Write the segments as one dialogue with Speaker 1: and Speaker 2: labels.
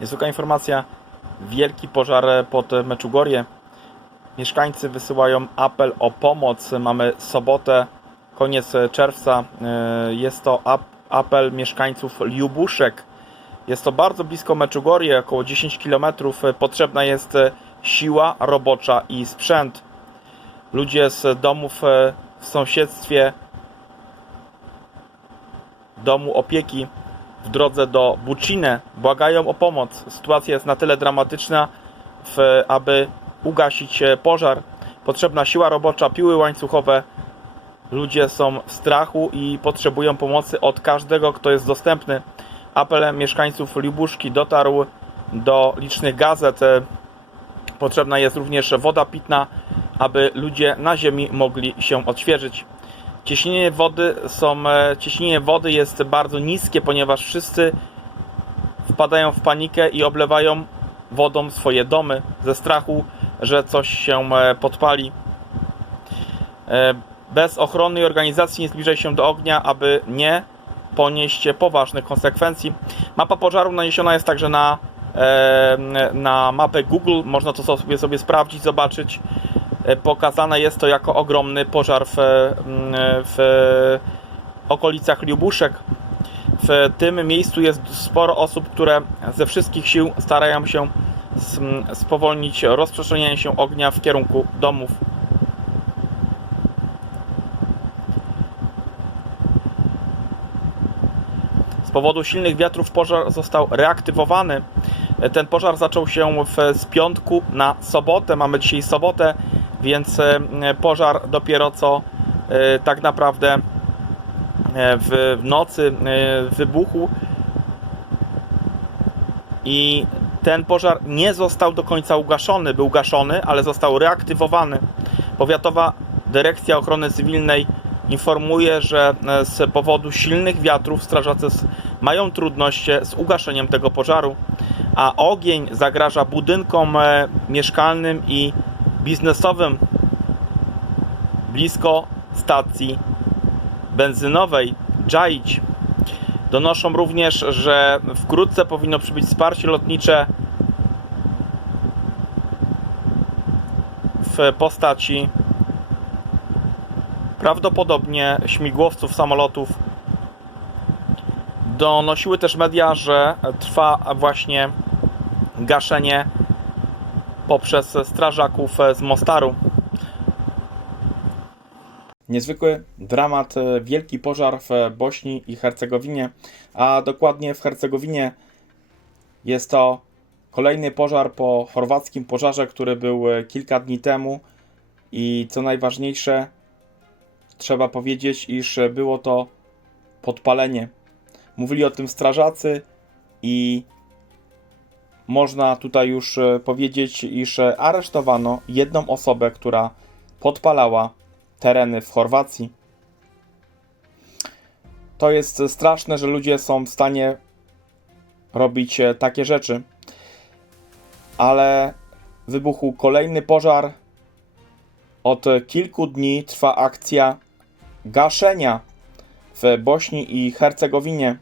Speaker 1: Niezwykła informacja. Wielki pożar pod Meczugorje. Mieszkańcy wysyłają apel o pomoc. Mamy sobotę, koniec czerwca. Yy, Jest to ap- apel mieszkańców Liubuszek. Jest to bardzo blisko Meczugorje, około 10 km. Potrzebna jest siła robocza i sprzęt. Ludzie z domów e, w sąsiedztwie domu opieki w drodze do Bucine błagają o pomoc. Sytuacja jest na tyle dramatyczna, w, aby ugasić e, pożar. Potrzebna siła robocza, piły łańcuchowe. Ludzie są w strachu i potrzebują pomocy od każdego, kto jest dostępny. Apel mieszkańców Liubuszki dotarł do licznych gazet. E, Potrzebna jest również woda pitna, aby ludzie na ziemi mogli się odświeżyć. Ciśnienie wody, są, e, ciśnienie wody jest bardzo niskie, ponieważ wszyscy wpadają w panikę i oblewają wodą swoje domy ze strachu, że coś się e, podpali. E, Bez ochrony i organizacji nie zbliżaj się do ognia, aby nie ponieść poważnych konsekwencji. Mapa pożaru naniesiona jest także na, na mapę Google. Można to sobie, sobie sprawdzić, zobaczyć. E, Pokazane jest to jako ogromny pożar w, mm, w okolicach Liubuszek. W tym miejscu jest sporo osób, które ze wszystkich sił starają się s- spowolnić rozprzestrzenianie się ognia w kierunku domów. Z powodu silnych wiatrów pożar został reaktywowany. Ten pożar zaczął się w, z piątku na sobotę. Mamy dzisiaj sobotę, więc e, pożar dopiero co e, tak naprawdę e, w nocy wybuchł. I ten pożar nie został do końca ugaszony. Był gaszony, ale został reaktywowany. Powiatowa Dyrekcja Ochrony Cywilnej informuje, że z powodu silnych wiatrów strażacy mają trudności z ugaszeniem tego pożaru, a ogień zagraża budynkom mieszkalnym i biznesowym blisko stacji benzynowej Dżaić. Donoszą również, że wkrótce powinno przybyć wsparcie lotnicze w postaci prawdopodobnie śmigłowców, samolotów. Donosiły też media, że trwa właśnie gaszenie poprzez strażaków z Mostaru. Niezwykły dramat, e, wielki pożar w Bośni i Hercegowinie, a dokładnie w Hercegowinie jest to kolejny pożar po chorwackim pożarze, który był e, kilka dni temu i co najważniejsze, trzeba powiedzieć, iż było to podpalenie. Mówili o tym strażacy i można tutaj już e, powiedzieć, iż aresztowano jedną osobę, która podpalała tereny w Chorwacji. To jest straszne, że ludzie są w stanie robić e, takie rzeczy. Ale wybuchł kolejny pożar. Od kilku dni trwa akcja gaszenia w Bośni i Hercegowinie.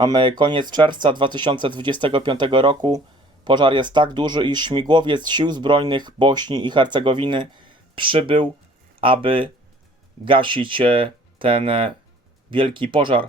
Speaker 1: Mamy koniec czerwca 2025 roku. Pożar jest tak duży, iż śmigłowiec Sił Zbrojnych Bośni i Hercegowiny przybył, aby gasić e, ten e, wielki pożar.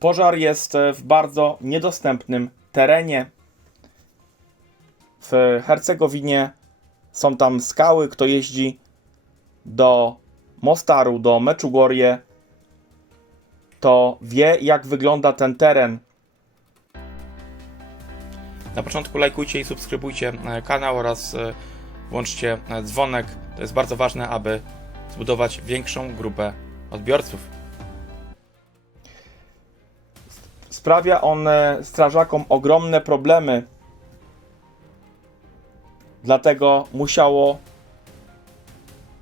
Speaker 1: Pożar jest e, w bardzo niedostępnym terenie. W Hercegowinie są tam skały. Kto jeździ do Mostaru, do Meczugorje, to wie, jak wygląda ten teren. Na początku lajkujcie i subskrybujcie e, kanał oraz e, włączcie e, dzwonek. To jest bardzo ważne, aby zbudować większą grupę odbiorców. Sprawia on strażakom ogromne problemy. Dlatego musiało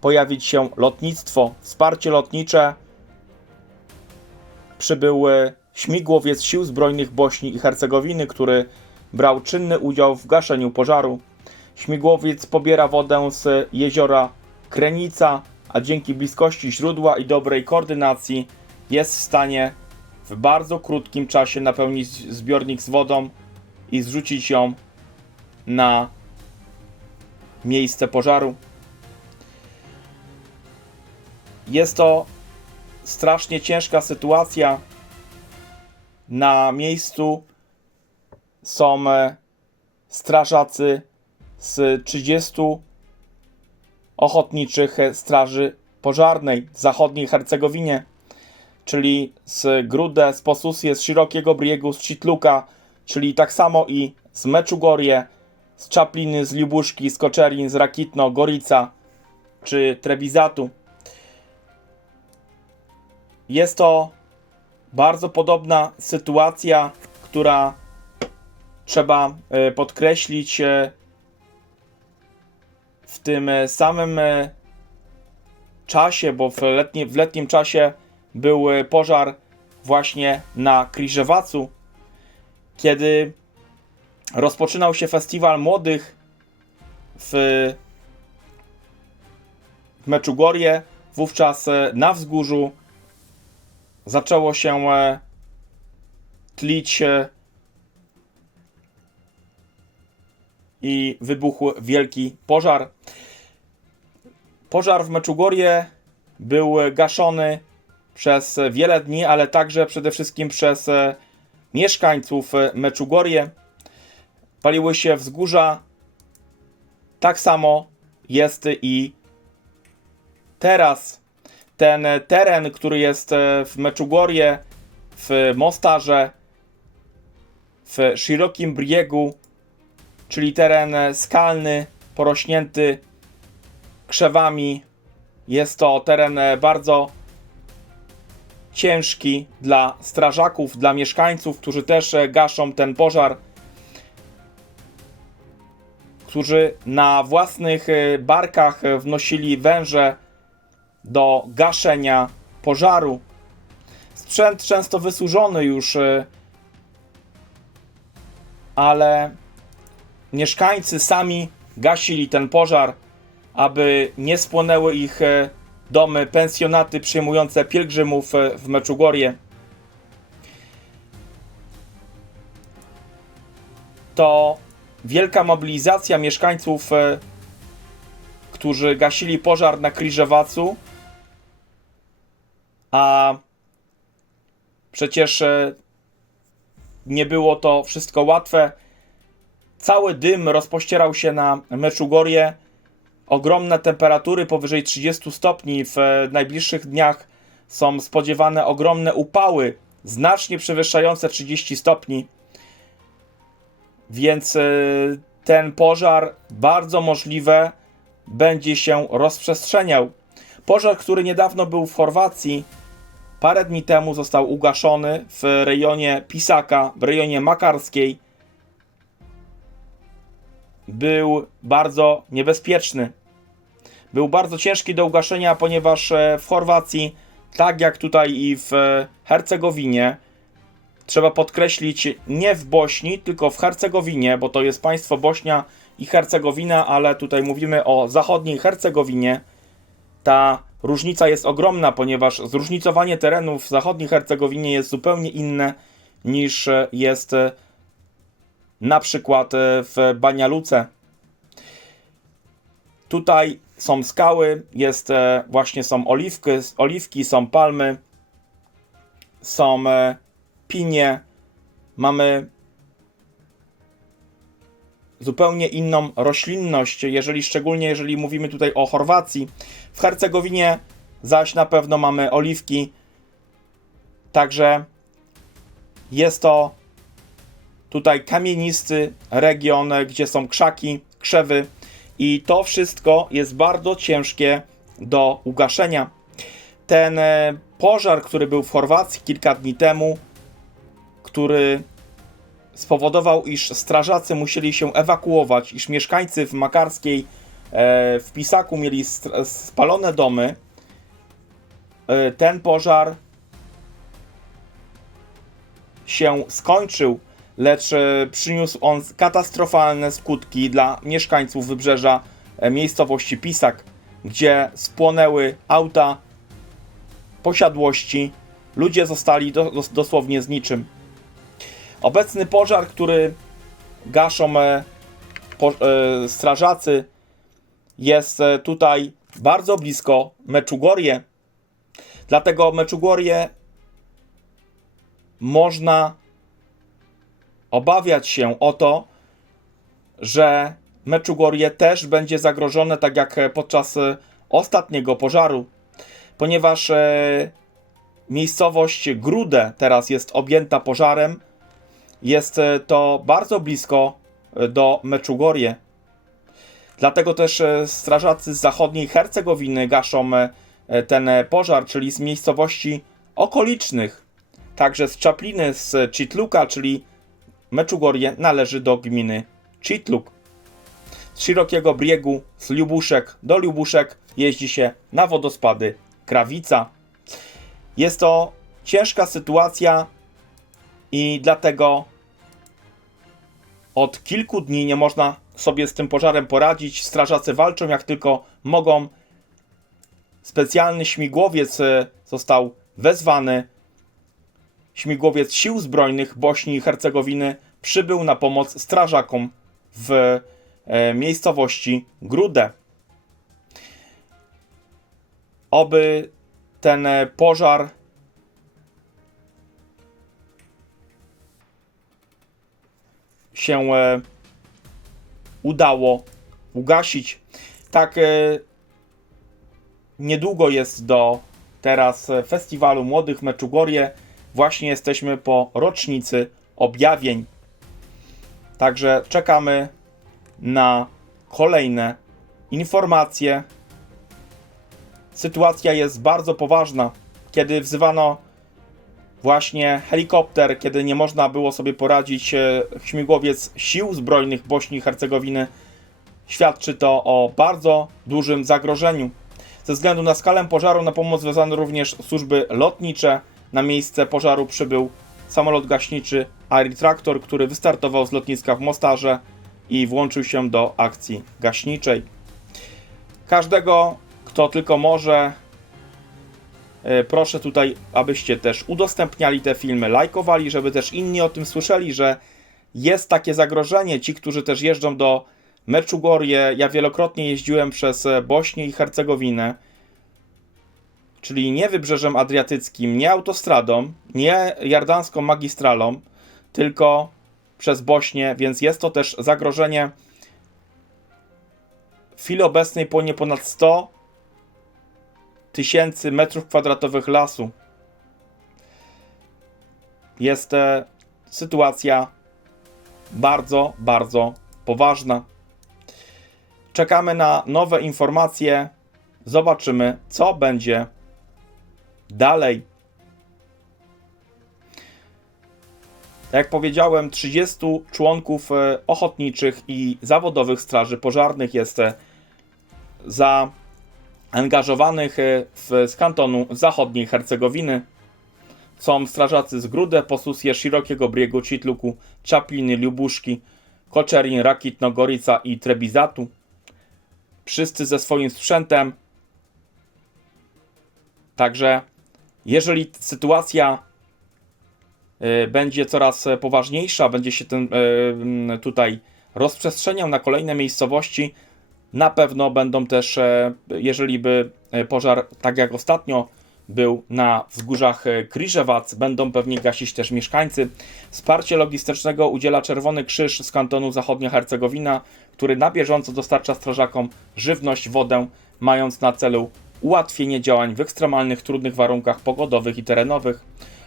Speaker 1: pojawić się lotnictwo, wsparcie lotnicze. Przybył śmigłowiec Sił Zbrojnych Bośni i Hercegowiny, który brał czynny udział w gaszeniu pożaru. Śmigłowiec pobiera wodę z jeziora Krenica, a dzięki bliskości źródła i dobrej koordynacji jest w stanie w bardzo krótkim czasie napełnić zbiornik z wodą i zrzucić ją na miejsce pożaru. Jest to strasznie ciężka sytuacja. Na miejscu są e, strażacy z 30 ochotniczych straży pożarnej w zachodniej Hercegowinie, czyli z Grudę, z Posusje, z Szerokiego Briegu, z Citluka, czyli tak samo i z Meczugorje, z Czapliny, z Liubuszki, z Koczerin, z Rakitno, Gorica czy Trebizatu. Jest to bardzo podobna sytuacja, która trzeba e, podkreślić e, w tym e, samym czasie, bo w, letni, w letnim czasie był pożar właśnie na Kriżewacu, kiedy rozpoczynał się festiwal młodych w, Meczugorje. Wówczas na wzgórzu zaczęło się e, tlić e, i wybuchł wielki pożar. Pożar w Meczugorje był gaszony przez wiele dni, ale także przede wszystkim przez e, mieszkańców e, Meczugorje. Paliły się wzgórza. Tak samo jest i teraz. Ten teren, który jest e, w Meczugorje, w Mostarze, w szerokim Briegu, czyli teren skalny, porośnięty krzewami. Jest to teren e, bardzo ciężki dla strażaków, dla mieszkańców, którzy też e, gaszą ten pożar, którzy na własnych barkach wnosili węże do gaszenia pożaru. Sprzęt często wysłużony już, e, ale mieszkańcy sami gasili ten pożar, aby nie spłonęły ich e, domy, pensjonaty przyjmujące pielgrzymów e, w Meczugorje. To wielka mobilizacja mieszkańców, którzy gasili pożar na Kriżewacu, a przecież e, nie było to wszystko łatwe. Cały dym rozpościerał się na Meczugorje. Ogromne temperatury powyżej 30 stopni w e, najbliższych dniach są spodziewane ogromne upały, znacznie przewyższające 30 stopni. Więc e, ten pożar bardzo możliwe będzie się rozprzestrzeniał. Pożar, który niedawno był w Chorwacji, parę dni temu został ugaszony w rejonie Pisaka, w rejonie Makarskiej był bardzo niebezpieczny. Był bardzo ciężki do ugaszenia, ponieważ e, w Chorwacji, tak jak tutaj i w e, Hercegowinie, trzeba podkreślić, nie w Bośni, tylko w Hercegowinie, bo to jest państwo Bośnia i Hercegowina, ale tutaj mówimy o zachodniej Hercegowinie. Ta różnica jest ogromna, ponieważ zróżnicowanie terenów w zachodniej Hercegowinie jest zupełnie inne niż jest e, na przykład e, w Banialuce. Tutaj są skały, jest e, właśnie są oliwki, oliwki, są palmy, są pinie. Mamy zupełnie inną roślinność, jeżeli szczególnie jeżeli mówimy tutaj o Chorwacji. W Hercegowinie zaś na pewno mamy oliwki. Także jest to tutaj kamienisty region, gdzie są krzaki, krzewy i to wszystko jest bardzo ciężkie do ugaszenia. Ten e, pożar, który był w Chorwacji kilka dni temu, który spowodował, iż strażacy musieli się ewakuować, iż mieszkańcy w Makarskiej e, w Pisaku mieli spalone domy. E, Ten pożar się skończył, lecz e, przyniósł on katastrofalne skutki dla mieszkańców wybrzeża miejscowości Pisak, gdzie spłonęły auta, posiadłości, ludzie zostali do, dos- dosłownie z niczym. Obecny pożar, który gaszą e, po, e, strażacy, jest e, tutaj bardzo blisko Meczugorje. Dlatego Meczugorje można obawiać się o to, że Meczugorje też będzie zagrożone, tak jak podczas e, ostatniego pożaru, ponieważ miejscowość Grudę teraz jest objęta pożarem. Jest e, to bardzo blisko e, do Meczugorje. Dlatego też e, strażacy z zachodniej Hercegowiny gaszą ten pożar, czyli z miejscowości okolicznych. Także z Czapliny, z Chitluka, czyli Meczugorje należy do gminy Chitluk. Z szerokiego brzegu, z Lubuszek do Lubuszek jeździ się na wodospady Krawica. Jest to ciężka sytuacja i dlatego od kilku dni nie można sobie z tym pożarem poradzić. Strażacy walczą jak tylko mogą. Specjalny śmigłowiec e, został wezwany. Śmigłowiec Sił Zbrojnych Bośni i Hercegowiny przybył na pomoc strażakom w e, miejscowości Grudę. Oby ten e, pożar się e, udało ugasić. Tak, e, niedługo jest do teraz festiwalu Młodych Meczugorje. Właśnie jesteśmy po rocznicy objawień. Także czekamy na kolejne informacje. Sytuacja jest bardzo poważna. Kiedy wzywano właśnie helikopter, kiedy nie można było sobie poradzić, e, śmigłowiec sił zbrojnych Bośni i Hercegowiny, świadczy to o bardzo dużym zagrożeniu. Ze względu na skalę pożaru na pomoc wezwano również służby lotnicze. Na miejsce pożaru przybył samolot gaśniczy Air Tractor, który wystartował z lotniska w Mostarze i włączył się do akcji gaśniczej. Każdego, kto tylko może, proszę tutaj, abyście też udostępniali te filmy, lajkowali, żeby też inni o tym słyszeli, że jest takie zagrożenie. Ci, którzy też jeżdżą do Meczugorje, ja wielokrotnie jeździłem przez e, Bośnię i Hercegowinę, czyli nie wybrzeżem adriatyckim, nie autostradą, nie jardańską magistralą, tylko przez Bośnię, więc jest to też zagrożenie. W chwili obecnej płonie ponad 100 tysięcy metrów kwadratowych lasu. Jest sytuacja bardzo, bardzo poważna. Czekamy na nowe informacje. Zobaczymy, co będzie dalej. Jak powiedziałem, 30 członków e, ochotniczych i zawodowych straży pożarnych jest e, zaangażowanych e, w, z kantonu zachodniej Hercegowiny. Są strażacy z Grudę, Posusje, Szerokiego Brzegu, Citluku, Czapliny, Lubuszki, Koczerin, Rakit, Nogorica i Trebizatu. Wszyscy ze swoim sprzętem. Także jeżeli sytuacja y, będzie coraz poważniejsza, będzie się ten y, tutaj rozprzestrzeniał na kolejne miejscowości, na pewno będą też, e, jeżeli by e, pożar, tak jak ostatnio był na wzgórzach e, Kriżewac, będą pewnie gasić też mieszkańcy. Wsparcie logistycznego udziela Czerwony Krzyż z kantonu Zachodnia Hercegowina, który na bieżąco dostarcza strażakom żywność, wodę, mając na celu ułatwienie działań w ekstremalnych, trudnych warunkach pogodowych i terenowych.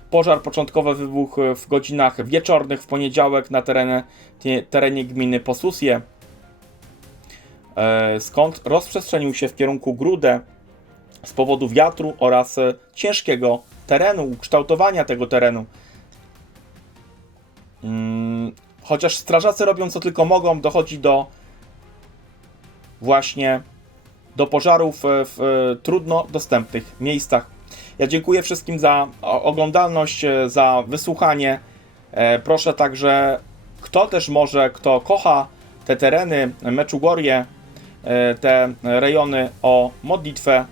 Speaker 1: Pożar początkowo wybuchł w godzinach wieczornych w poniedziałek na terenie, terenie gminy Posusje, skąd rozprzestrzenił się w kierunku Grudę z powodu wiatru oraz e, ciężkiego terenu, ukształtowania tego terenu. Mm, Chociaż strażacy robią co tylko mogą, dochodzi do właśnie do pożarów e, w e, trudno dostępnych miejscach. Ja dziękuję wszystkim za oglądalność, e, za wysłuchanie. E, Proszę także, kto też może, kto kocha te tereny, Meczugorje, e, te rejony o modlitwę e,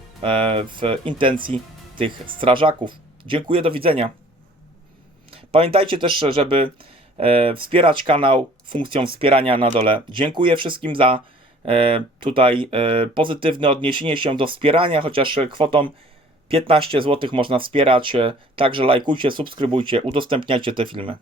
Speaker 1: w intencji tych strażaków. Dziękuję, do widzenia. Pamiętajcie też, żeby e, wspierać kanał funkcją wspierania na dole. Dziękuję wszystkim za e, tutaj e, pozytywne odniesienie się do wspierania, chociaż kwotą 15 zł można wspierać. E, Także lajkujcie, subskrybujcie, udostępniajcie te filmy.